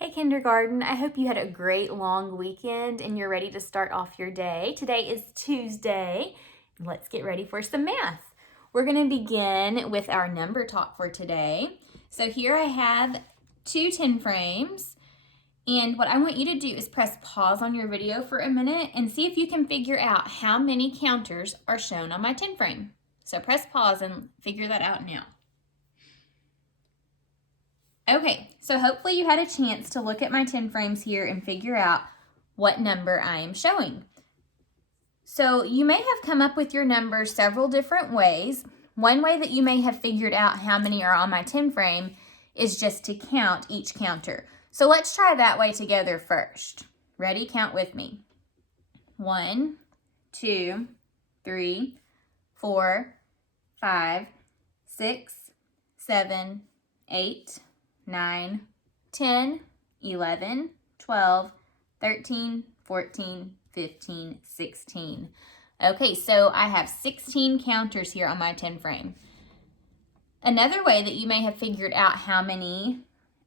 Hey kindergarten, I hope you had a great long weekend and you're ready to start off your day. Today is Tuesday. Let's get ready for some math. We're going to begin with our number talk for today. So here I have 2 10 frames, and what I want you to do is press pause on your video for a minute and see if you can figure out how many counters are shown on my 10 frame. So press pause and figure that out now. Okay, so hopefully you had a chance to look at my 10 frames here and figure out what number I am showing. So you may have come up with your numbers several different ways. One way that you may have figured out how many are on my 10 frame is just to count each counter. So let's try that way together first. Ready? Count with me. 1, 2, 3, 4, 5, 6, 7, 8, 9, 10, 11, 12, 13, 14, 15, 16. Okay, so I have 16 counters here on my 10 frame. Another way that you may have figured out how many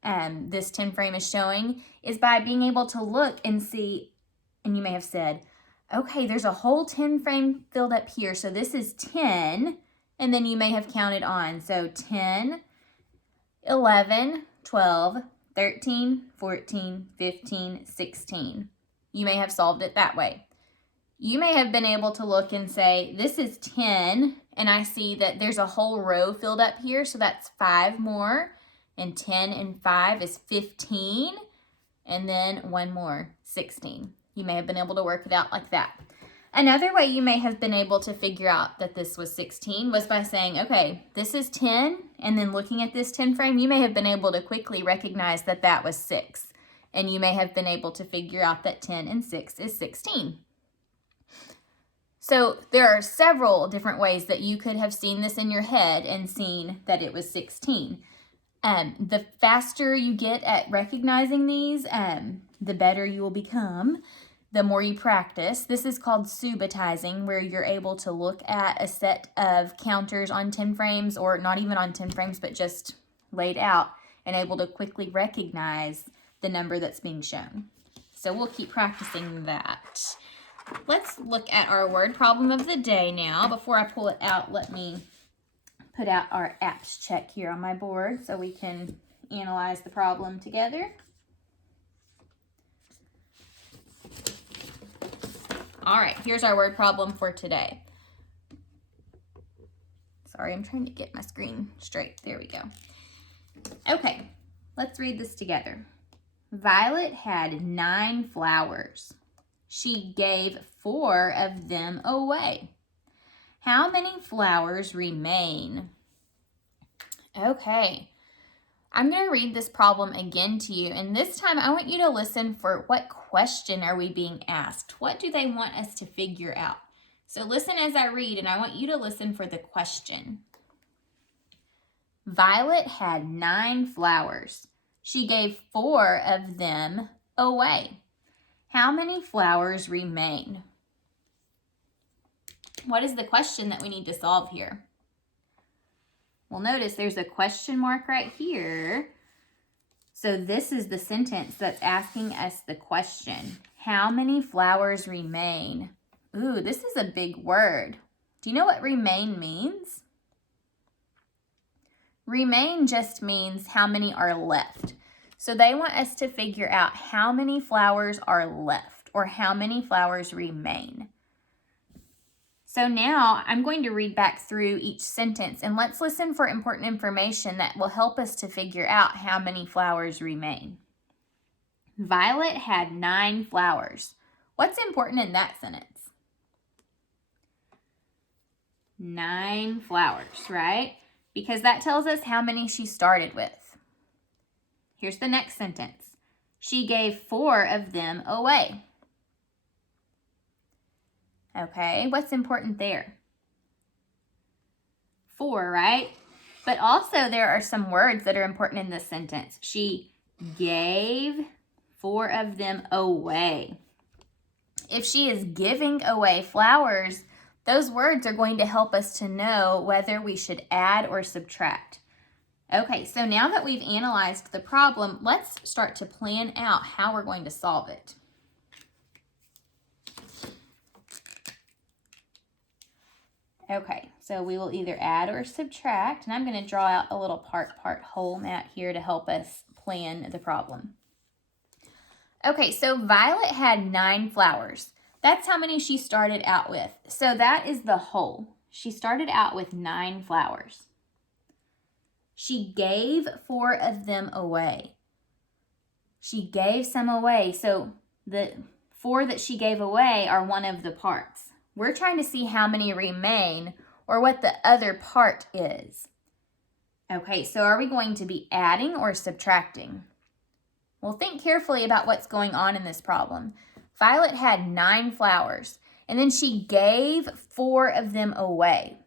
this 10 frame is showing is by being able to look and see, and you may have said, okay, there's a whole 10 frame filled up here, so this is 10, and then you may have counted on. So 10, 11, 12, 13, 14, 15, 16. You may have solved it that way. You may have been able to look and say, this is 10, and I see that there's a whole row filled up here, so that's 5 more, and 10 and 5 is 15, and then 1 more, 16. You may have been able to work it out like that. Another way you may have been able to figure out that this was 16 was by saying, okay, this is 10, and then looking at this 10 frame, you may have been able to quickly recognize that that was 6, and you may have been able to figure out that 10 and 6 is 16. So there are several different ways that you could have seen this in your head and seen that it was 16. The faster you get at recognizing these, the better you will become. The more you practice. This is called subitizing, where you're able to look at a set of counters on 10 frames, or not even on 10 frames, but just laid out, and able to quickly recognize the number that's being shown. So we'll keep practicing that. Let's look at our word problem of the day now. Before I pull it out, let me put out our apps check here on my board so we can analyze the problem together. All right, here's our word problem for today. Sorry, I'm trying to get my screen straight. There we go. Okay, let's read this together. Violet had 9 flowers. She gave 4 of them away. How many flowers remain? Okay. I'm going to read this problem again to you, and this time I want you to listen for what question are we being asked? What do they want us to figure out? So listen as I read, and I want you to listen for the question. Violet had 9 flowers. She gave 4 of them away. How many flowers remain? What is the question that we need to solve here? Well, notice there's a question mark right here. So this is the sentence that's asking us the question. How many flowers remain? Ooh, this is a big word. Do you know what remain means? Remain just means how many are left. So they want us to figure out how many flowers are left, or how many flowers remain. So now I'm going to read back through each sentence, and let's listen for important information that will help us to figure out how many flowers remain. Violet had 9 flowers. What's important in that sentence? 9 flowers, right? Because that tells us how many she started with. Here's the next sentence. She gave 4 of them away. Okay, what's important there? 4, right? But also there are some words that are important in this sentence. She gave 4 of them away. If she is giving away flowers, those words are going to help us to know whether we should add or subtract. Okay, so now that we've analyzed the problem, let's start to plan out how we're going to solve it. Okay, so we will either add or subtract, and I'm going to draw out a little part whole mat here to help us plan the problem. Okay, so Violet had 9 flowers. That's how many she started out with. So that is the whole. She started out with 9 flowers. She gave 4 of them away. She gave some away, so the 4 that she gave away are one of the parts. We're trying to see how many remain or what the other part is. Okay, so are we going to be adding or subtracting? Well, think carefully about what's going on in this problem. Violet had 9 flowers, and then she gave 4 of them away.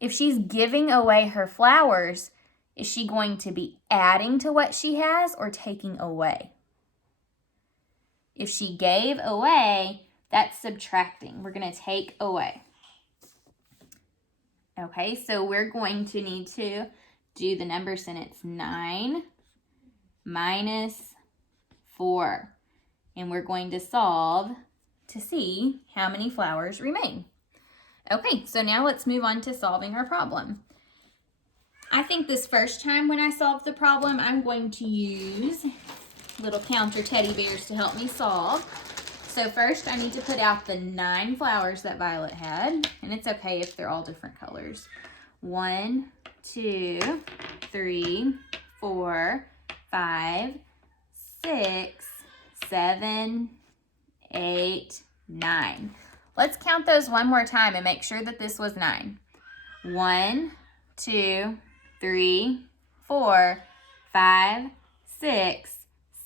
If she's giving away her flowers, is she going to be adding to what she has or taking away? If she gave away, that's subtracting. We're going to take away. Okay, so we're going to need to do the number sentence 9 minus 4. And we're going to solve to see how many flowers remain. Okay, so now let's move on to solving our problem. I think this first time when I solve the problem, I'm going to use little counter teddy bears to help me solve. So first I need to put out the 9 flowers that Violet had, and it's okay if they're all different colors. 1, 2, 3, 4, 5, 6, 7, 8, 9. Let's count those one more time and make sure that this was 9. 1, 2, 3, 4, 5, 6,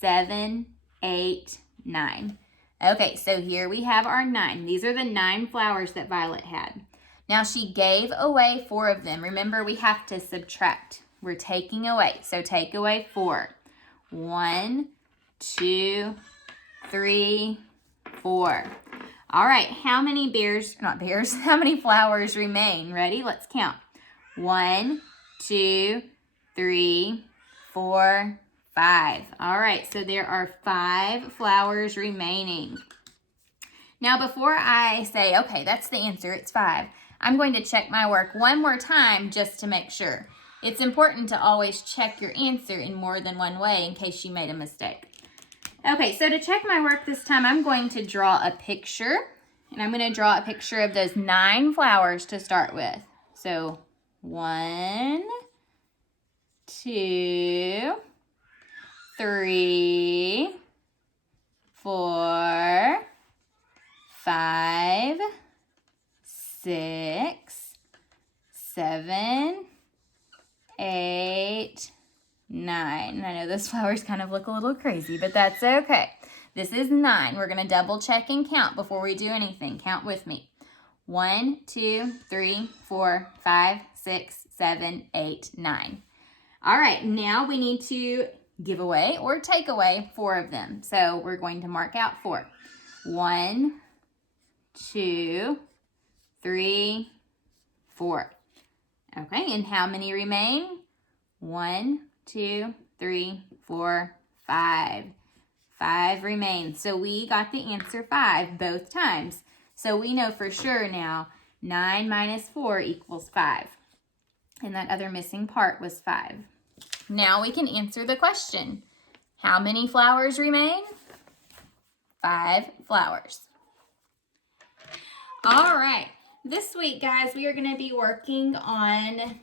7, 8, 9. Okay, so here we have our 9. These are the 9 flowers that Violet had. Now she gave away 4 of them. Remember, we have to subtract. We're taking away. So take away 4. 1, 2, 3, 4. All right, how many how many flowers remain? Ready? Let's count. 1, 2, 3, 4, 5. All right, so there are 5 flowers remaining. Now, before I say, okay, that's the answer, it's 5, I'm going to check my work one more time just to make sure. It's important to always check your answer in more than one way in case you made a mistake. Okay, so to check my work this time, I'm going to draw a picture, and I'm going to draw a picture of those 9 flowers to start with. So 1, 2, 3, 4, 5, 6, 7, 8, 9. And I know those flowers kind of look a little crazy, but that's okay. This is 9. We're going to double check and count before we do anything. Count with me. 1, 2, 3, 4, 5, 6, 7, 8, 9. All right, now we need to give away or take away 4 of them. So we're going to mark out 4. 1, 2, 3, 4. Okay, and how many remain? 1, 2, 3, 4, 5. 5 remain. So we got the answer 5 both times. So we know for sure now 9 minus 4 equals 5. And that other missing part was 5. Now we can answer the question. How many flowers remain? 5 flowers. All right. This week, guys, we are going to be working on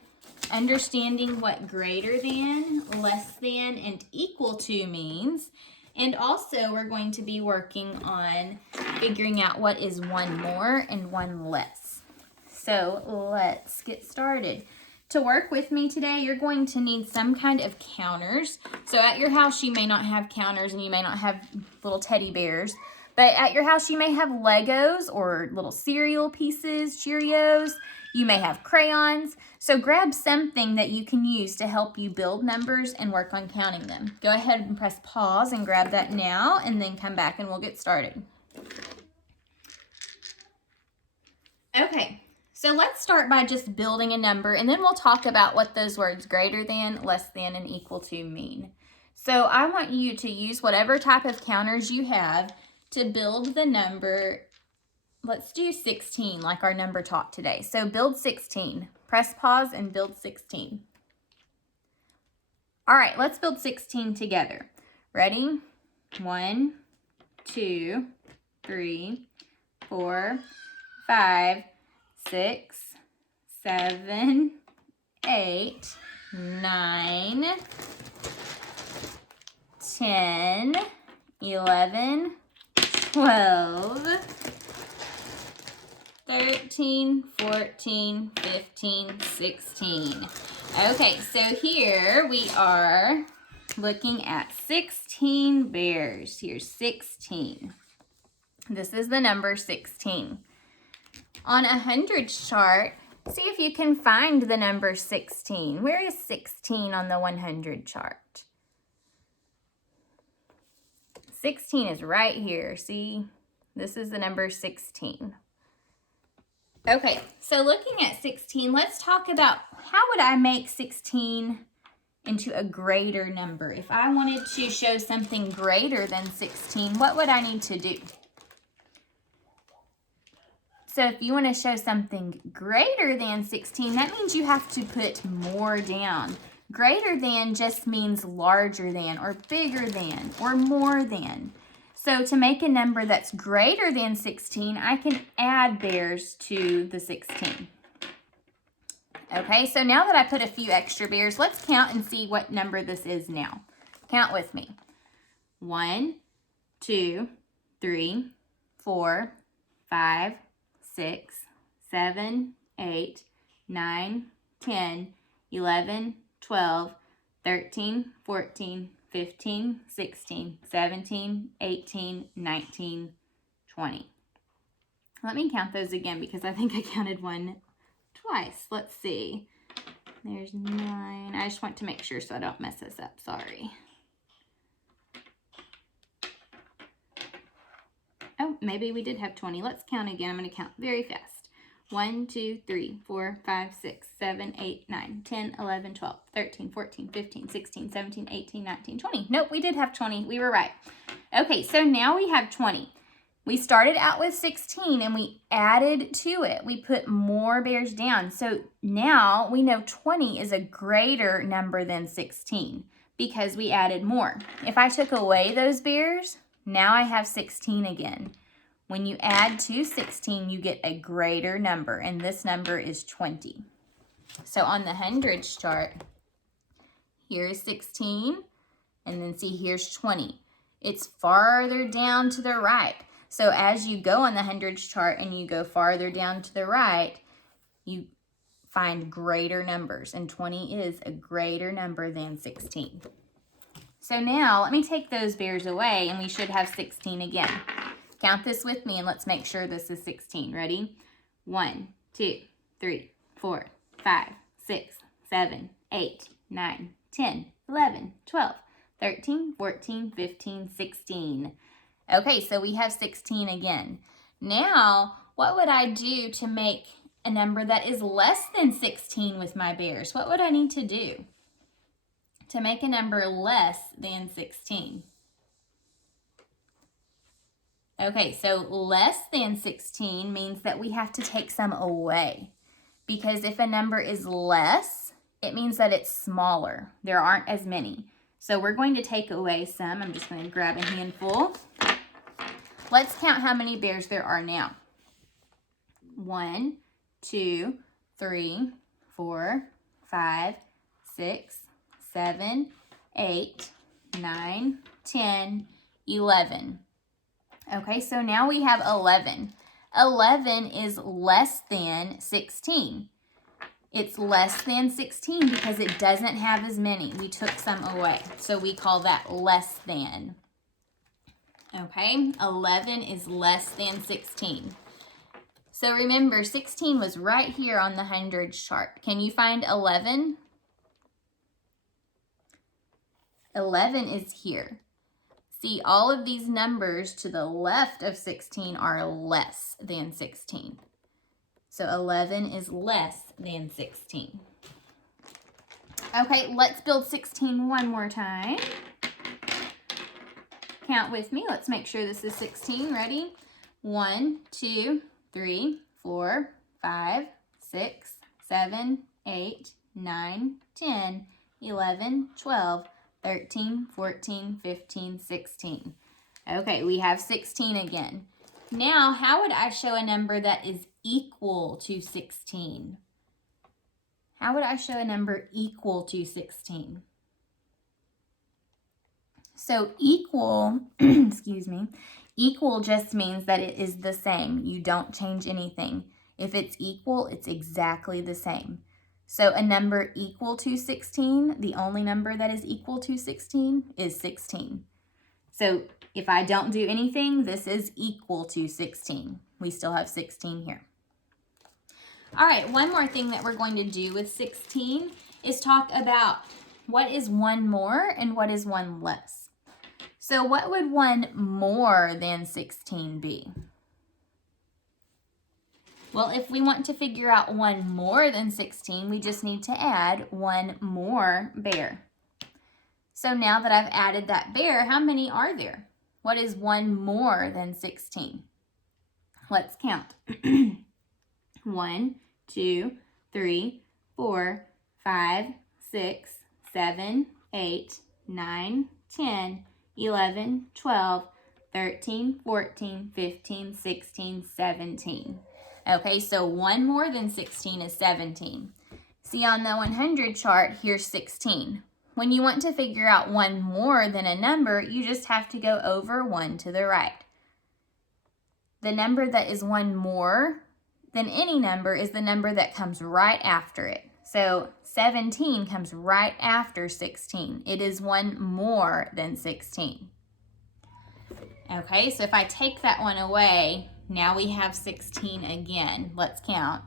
understanding what greater than, less than, and equal to means. And also, we're going to be working on figuring out what is one more and one less. So let's get started. To work with me today, you're going to need some kind of counters. So at your house, you may not have counters and you may not have little teddy bears. But at your house, you may have Legos or little cereal pieces, Cheerios. You may have crayons. So grab something that you can use to help you build numbers and work on counting them. Go ahead and press pause and grab that now, and then come back and we'll get started. Okay, So let's start by just building a number, and then we'll talk about what those words greater than, less than, and equal to mean. So I want you to use whatever type of counters you have to build the number. Let's do 16 like our number taught today. So build 16. Press pause and build 16. All right, let's build 16 together. Ready? 1, 2, 3, 4, 5, 6, 7, 8, 9, 10, 11, 12, 13, 14, 15, 16. Okay, so here we are looking at 16 bears. Here's 16. This is the number 16. On a hundreds chart, see if you can find the number 16. Where is 16 on the 100 chart? 16 is right here. See, this is the number 16. Okay, so looking at 16, let's talk about how would I make 16 into a greater number. If I wanted to show something greater than 16, what would I need to do? So if you want to show something greater than 16, that means you have to put more down. Greater than just means larger than, or bigger than, or more than. So to make a number that's greater than 16, I can add bears to the 16. Okay, so now that I put a few extra bears, let's count and see what number this is now. Count with me. 1, 2, 3, 4, 5, 6, 7, 8, 9, 10, 11, 12, 13, 14, 15, 16, 17, 18, 19, 20. Let me count those again because I think I counted one twice. Let's see. There's 9. I just want to make sure so I don't mess this up. Sorry. Oh, maybe we did have 20. Let's count again. I'm going to count very fast. 1, 2, 3, 4, 5, 6, 7, 8, 9, 10, 11, 12, 13, 14, 15, 16, 17, 18, 19, 20. Nope, we did have 20. We were right. Okay, so now we have 20. We started out with 16 and we added to it. We put more bears down. So now we know 20 is a greater number than 16 because we added more. If I took away those bears, now I have 16 again. When you add to 16, you get a greater number, and this number is 20. So on the hundreds chart, here's 16, and then see, here's 20. It's farther down to the right. So as you go on the hundreds chart and you go farther down to the right, you find greater numbers, and 20 is a greater number than 16. So now let me take those bears away, and we should have 16 again. Count this with me and let's make sure this is 16. Ready? 1, 2, 3, 4, 5, 6, 7, 8, 9, 10, 11, 12, 13, 14, 15, 16. Okay, so we have 16 again. Now, what would I do to make a number that is less than 16 with my bears? What would I need to do to make a number less than 16? Okay, so less than 16 means that we have to take some away. Because if a number is less, it means that it's smaller. There aren't as many. So we're going to take away some. I'm just going to grab a handful. Let's count how many bears there are now. 1, 2, 3, 4, 5, 6, 7, 8, 9, 10, 11. Okay, so now we have 11. 11 is less than 16. It's less than 16 because it doesn't have as many. We took some away, so we call that less than. Okay, 11 is less than 16. So remember, 16 was right here on the hundreds chart. Can you find 11? 11 is here. See, all of these numbers to the left of 16 are less than 16. So 11 is less than 16. Okay, let's build 16 one more time. Count with me. Let's make sure this is 16. Ready? 1, 2, 3, 4, 5, 6, 7, 8, 9, 10, 11, 12, 13, 14, 15, 16. Okay, we have 16 again. Now, how would I show a number that is equal to 16? How would I show a number equal to 16? So equal, excuse me, equal just means that it is the same. You don't change anything. If it's equal, it's exactly the same. So a number equal to 16, the only number that is equal to 16 is 16. So if I don't do anything, this is equal to 16. We still have 16 here. All right, one more thing that we're going to do with 16 is talk about what is one more and what is one less. So what would one more than 16 be? Well, if we want to figure out one more than 16, we just need to add one more bear. So now that I've added that bear, how many are there? What is one more than 16? Let's count. 1, 2, 3, 4, 5, 6, 7, 8, 9, 10, 11, 12, 13, 14, 15, 16, 17. Okay, so one more than 16 is 17. See on the 100 chart, here's 16. When you want to figure out one more than a number, you just have to go over one to the right. The number that is one more than any number is the number that comes right after it. So 17 comes right after 16. It is one more than 16. Okay, so if I take that one away, now we have 16 again. Let's count.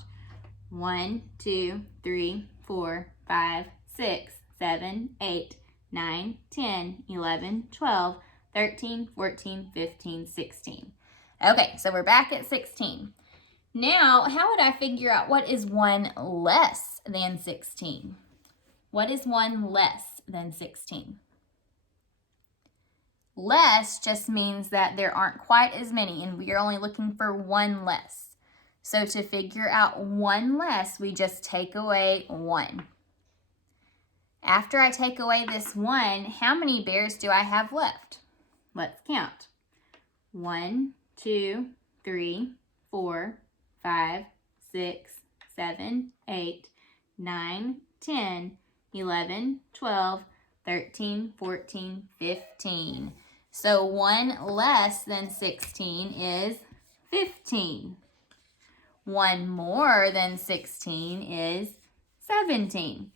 1, 2, 3, 4, 5, 6, 7, 8, 9, 10, 11, 12, 13, 14, 15, 16. Okay, so we're back at 16. Now, how would I figure out what is one less than 16? What is one less than 16? Less just means that there aren't quite as many, and we are only looking for one less. So to figure out one less, we just take away 1. After I take away this 1, how many bears do I have left? Let's count. 1, 2, 3, 4, 5, 6, 7, 8, 9, 10, 11, 12, 13, 14, 15. So one less than 16 is 15. One more than 16 is 17.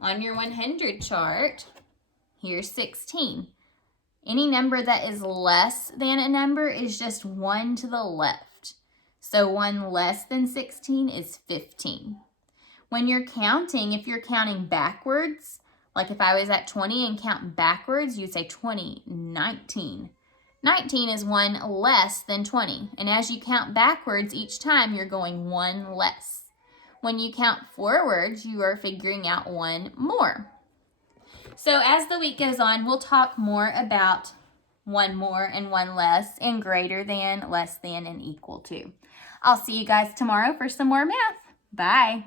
On your 100 chart, here's 16. Any number that is less than a number is just 1 to the left. So 1 less than 16 is 15. When you're counting, if you're counting backwards, like if I was at 20 and count backwards, you'd say 20, 19. 19 is 1 less than 20. And as you count backwards, each time you're going 1 less. When you count forwards, you are figuring out 1 more. So as the week goes on, we'll talk more about 1 more and 1 less and greater than, less than, and equal to. I'll see you guys tomorrow for some more math. Bye.